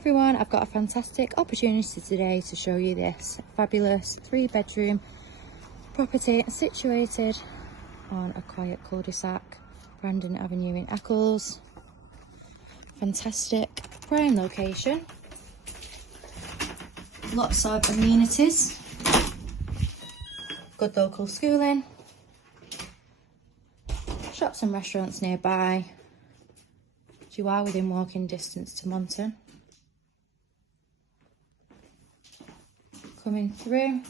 everyone, I've got a fantastic opportunity today to show you this fabulous 3-bedroom property situated on a quiet cul-de-sac, Brandon Avenue in Eccles. Fantastic prime location, lots of amenities, good local schooling, shops and restaurants nearby. You are within walking distance to Monton. Coming through,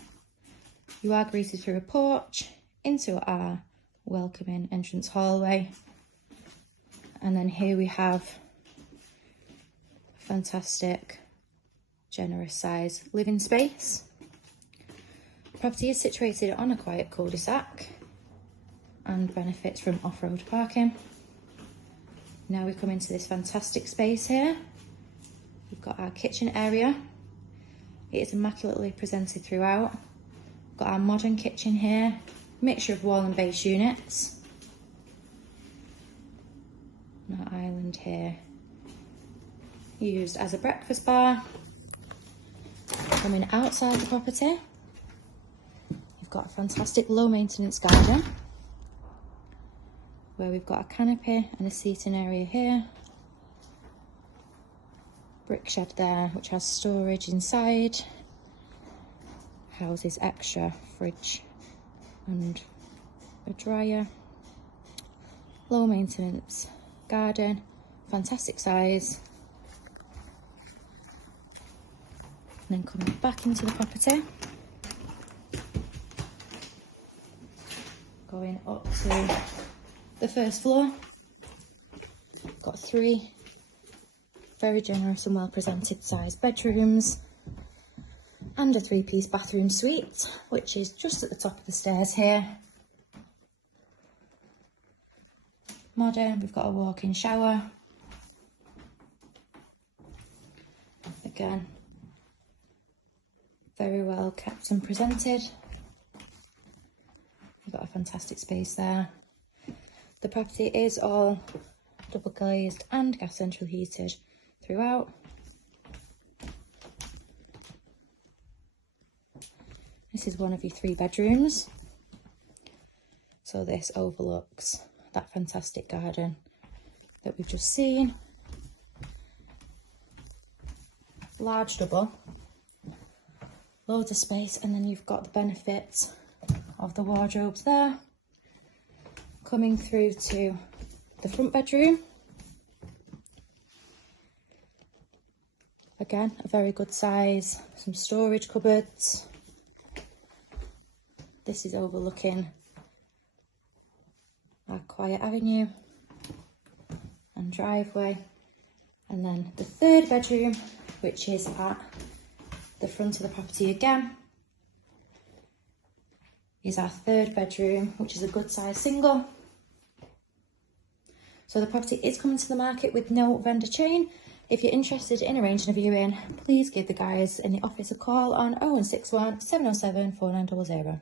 you are greeted through a porch into our welcoming entrance hallway, and then here we have a fantastic generous size living space. The property is situated on a quiet cul-de-sac and benefits from off-road parking. Now we come into this fantastic space here. We've got our kitchen area. It is immaculately presented throughout. We've got our modern kitchen here, mixture of wall and base units. And our island here, used as a breakfast bar. Coming outside the property, you've got a fantastic low maintenance garden, where we've got a canopy and a seating area here. Brick shed there, which has storage inside. Houses extra fridge and a dryer. Low maintenance garden, fantastic size. And then coming back into the property, going up to the first floor. Got 3 very generous and well presented sized bedrooms and a 3-piece bathroom suite, which is just at the top of the stairs here. Modern, we've got a walk-in shower. Again, very well kept and presented. We've got a fantastic space there. The property is all double glazed and gas central heated throughout. This is one of your 3 bedrooms. So this overlooks that fantastic garden that we've just seen. Large double, loads of space, and then you've got the benefit of the wardrobes there. Coming through to the front bedroom. Again, a very good size, some storage cupboards. This is overlooking our quiet avenue and driveway. And then the 3rd bedroom, which is at the front of the property again, is our 3rd bedroom, which is a good size single. So the property is coming to the market with no vendor chain. If you're interested in arranging a viewing, please give the guys in the office a call on 0161 707 4900.